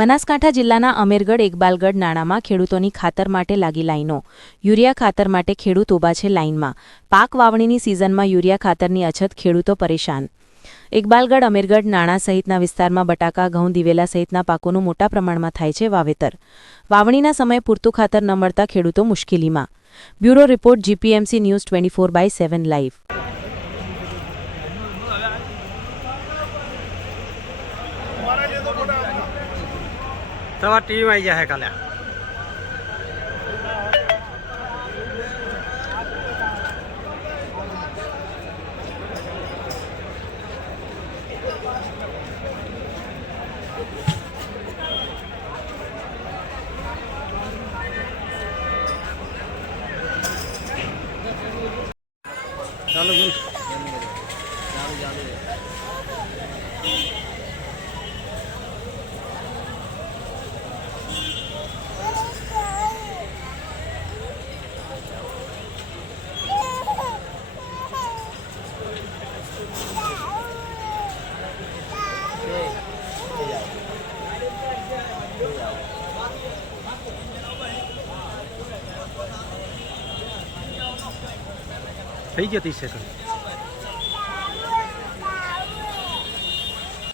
બનાસકાંઠા જિલ્લાના અમીરગઢ એકબાલગઢ નાણામાં ખેડૂતોની ખાતર માટે લાગી લાઈનો. યુરિયા ખાતર માટે ખેડૂત ઊભા છે લાઇનમાં પાક વાવણીની સિઝનમાં યુરિયા ખાતરની અછત, ખેડૂતો પરેશાન. એકબાલગઢ અમીરગઢ નાણાં સહિતના વિસ્તારમાં બટાકા, ઘઉં, દિવેલા સહિતના પાકોનું મોટા પ્રમાણમાં થાય છે વાવેતર. વાવણીના સમયે પૂરતું ખાતર ન મળતા ખેડૂતો મુશ્કેલીમાં. Bureau report, GPMC news twenty four by seven live. તમારી ટીમ આવી જશે કાલે. ચાલો બોલ થઈ ગયો ત્રીસ સેકન્ડ